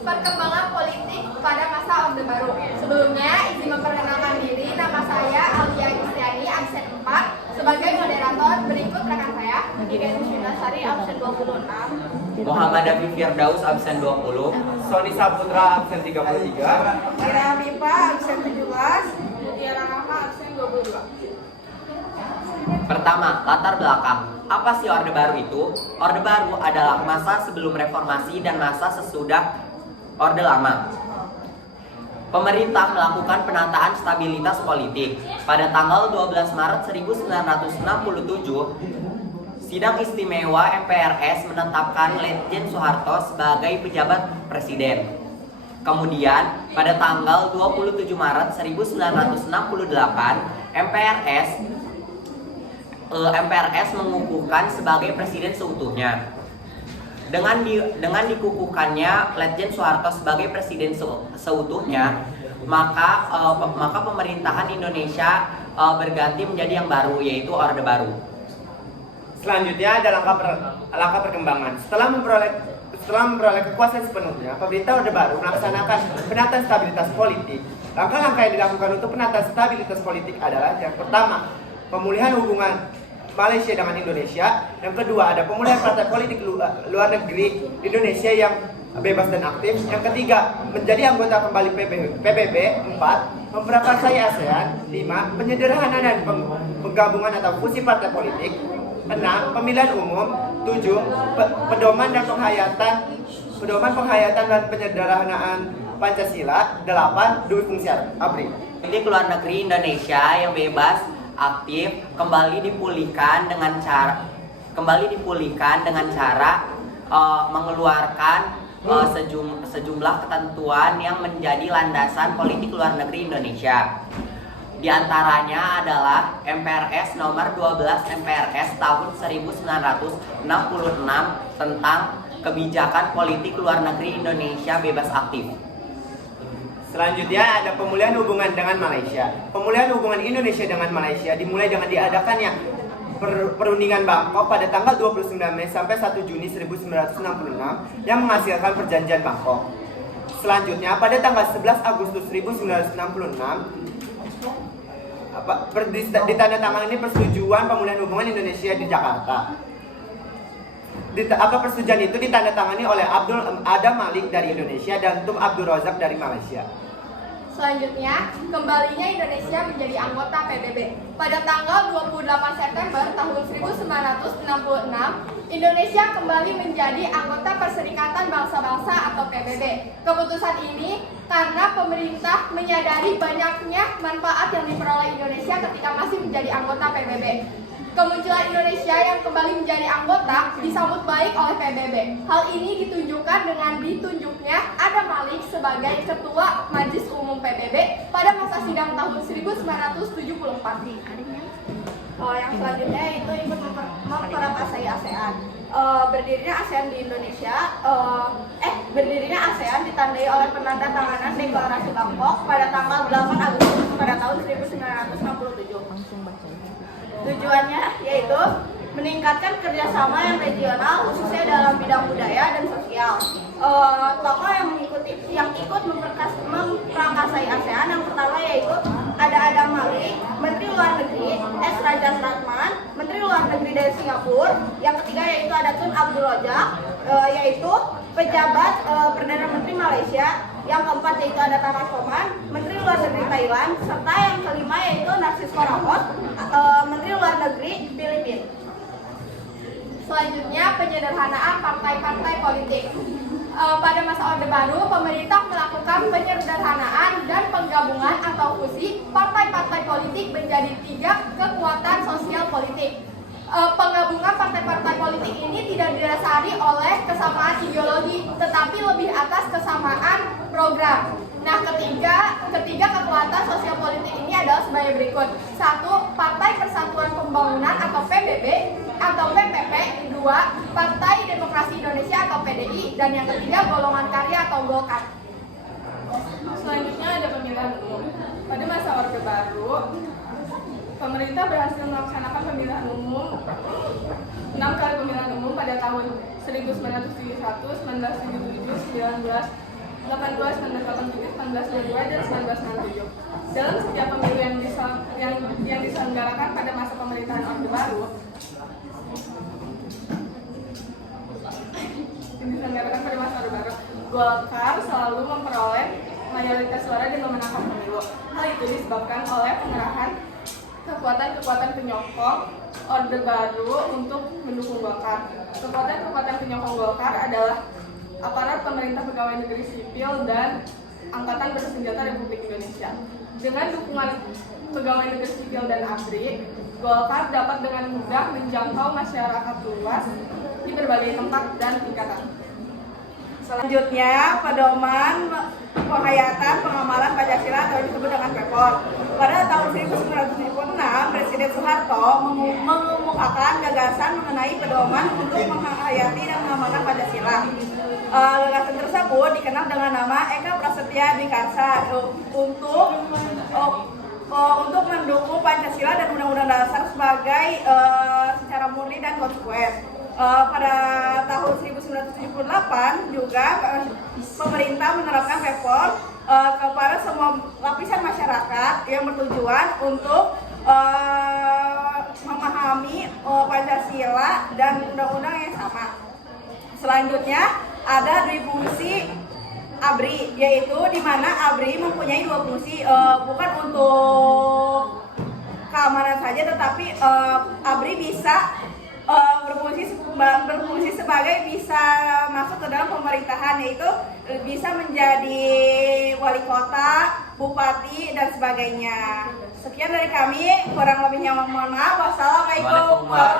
Perkembangan politik pada masa Orde Baru. Sebelumnya, izin memperkenalkan diri. Nama saya Alia Istiani, absen 4. Sebagai moderator, berikut rekan saya. Ika Sari, absen 26. Muhammad Davi Firdaus, absen 20. Sony Saputra, absen 33. Ira Mipa, absen 17. Mutiara Rahma, absen 22. Pertama, latar belakang. Apa sih Orde Baru itu? Orde Baru adalah masa sebelum reformasi dan masa sesudah Orde Lama. Pemerintah melakukan penataan stabilitas politik. Pada tanggal 12 Maret 1967, Sidang Istimewa MPRS menetapkan Letjen Soeharto sebagai pejabat presiden. Kemudian, pada tanggal 27 Maret 1968, MPRS mengukuhkan sebagai presiden seutuhnya. Dengan dikukuhkannya Letjen Soeharto sebagai presiden seutuhnya, maka pemerintahan Indonesia berganti menjadi yang baru, yaitu Orde Baru. Selanjutnya ada langkah perkembangan. Setelah memperoleh kekuasaan sepenuhnya, pemerintah Orde Baru melaksanakan penataan stabilitas politik. Langkah-langkah yang dilakukan untuk penataan stabilitas politik adalah: yang pertama, pemulihan hubungan Malaysia dengan Indonesia. Yang kedua, ada pemulihan partai politik luar negeri Indonesia yang bebas dan aktif. Yang ketiga, menjadi anggota kembali PBB. 4, memprakarsai ASEAN. 5, penyederhanaan dan penggabungan atau fusi partai politik. 6, pemilihan umum. 7, pedoman penghayatan dan penyederhanaan Pancasila. 8, duit fungsi ABRI. Politik luar negeri Indonesia yang bebas aktif kembali dipulihkan dengan cara mengeluarkan sejumlah ketentuan yang menjadi landasan politik luar negeri Indonesia. Di antaranya adalah MPRS nomor 12 MPRS tahun 1966 tentang kebijakan politik luar negeri Indonesia bebas aktif. Selanjutnya ada pemulihan hubungan dengan Malaysia. Pemulihan hubungan Indonesia dengan Malaysia dimulai dengan diadakannya perundingan Bangkok pada tanggal 29 Mei sampai 1 Juni 1966 yang menghasilkan perjanjian Bangkok. Selanjutnya pada tanggal 11 Agustus 1966 ditandatangani persetujuan pemulihan hubungan Indonesia di Jakarta. Persetujuan itu ditandatangani oleh Adam Malik dari Indonesia dan Tun Abdul Razak dari Malaysia. Selanjutnya, kembalinya Indonesia menjadi anggota PBB. Pada tanggal 28 September tahun 1966, Indonesia kembali menjadi anggota Perserikatan Bangsa-Bangsa atau PBB. Keputusan ini karena pemerintah menyadari banyaknya manfaat yang diperoleh Indonesia ketika masih menjadi anggota PBB. Kemunculan Indonesia yang kembali menjadi anggota disambut baik oleh PBB. Hal ini ditunjukkan dengan ditunjuknya Adam Malik sebagai Ketua Majelis Umum PBB pada masa sidang tahun 1974. Yang selanjutnya itu ikut memprakarsai ASEAN. Berdirinya ASEAN ditandai oleh penandatanganan Deklarasi Bangkok pada tanggal 8 Agustus pada tahun 1967. Tujuannya yaitu meningkatkan kerjasama yang regional khususnya dalam bidang budaya dan sosial. Tokoh yang ikut memprakarsai ASEAN yang pertama yaitu ada Adam Malik, Menteri Luar Negeri, S. Raja Ratman, Menteri Luar Negeri dari Singapura. Yang ketiga yaitu ada Tun Abdul Razak, yaitu pejabat Perdana Menteri Malaysia. Yang keempat yaitu ada Tharman Shanmugaratnam, Menteri Luar Negeri Thailand, serta yang kelima yaitu Narcis Koramos, Menteri Luar Negeri Filipina. Selanjutnya, penyederhanaan partai-partai politik. Pada masa Orde Baru, pemerintah melakukan penyederhanaan dan penggabungan atau fusi partai-partai politik menjadi 3 kekuatan sosial politik. Penggabungan partai-partai politik ini tidak didasari oleh kesamaan ideologi, tetapi lebih atas kesamaan program. Nah, ketiga kekuatan sosial politik ini adalah sebagai berikut. 1. Partai Persatuan Pembangunan atau PBB atau PPP. 2. Partai Demokrasi Indonesia atau PDI. Dan yang ketiga, Golongan Karya atau Golkar. Selanjutnya ada pemilihan umum. Pada masa Orde Baru, pemerintah berhasil melaksanakan pemilihan umum 6 kali pemilihan umum pada tahun 1971, 1977, 82, 1987, 1922, dan 1997. Dalam setiap pemilu yang diselenggarakan pada masa pemerintahan Orde Baru, Golkar selalu memperoleh mayoritas suara dan memenangkan pemilu. Hal itu disebabkan oleh pengerahan kekuatan-kekuatan penyokong Orde Baru untuk mendukung Golkar. Kekuatan-kekuatan penyokong Golkar adalah aparat pemerintah, pegawai negeri sipil, dan Angkatan Bersenjata Republik Indonesia. Dengan dukungan pegawai negeri sipil dan ABRI, Golkar dapat dengan mudah menjangkau masyarakat luas di berbagai tempat dan tingkatan. Selanjutnya, pedoman penghayatan pengamalan Pancasila atau disebut dengan PEPOR. Pada tahun 1976, Presiden Soeharto mengemukakan gagasan mengenai pedoman untuk menghayati dan mengamalkan Pancasila. Gagasan tersebut dikenal dengan nama Eka Prasetya Dikarsa untuk mendukung Pancasila dan Undang-Undang Dasar sebagai secara murni dan konsekuen. Pada tahun 1978 juga pemerintah menerapkan PEPOR kepada semua lapisan masyarakat yang bertujuan untuk memahami Pancasila dan undang-undang yang sama. Selanjutnya ada dua fungsi ABRI, yaitu di mana ABRI mempunyai dua fungsi, bukan untuk keamanan saja, tetapi ABRI bisa berfungsi sebagai bisa masuk ke dalam pemerintahan, yaitu bisa menjadi wali kota, bupati, dan sebagainya. Sekian dari kami, kurang lebihnya mohon maaf. Wassalamualaikum warahmatullahi wabarakatuh.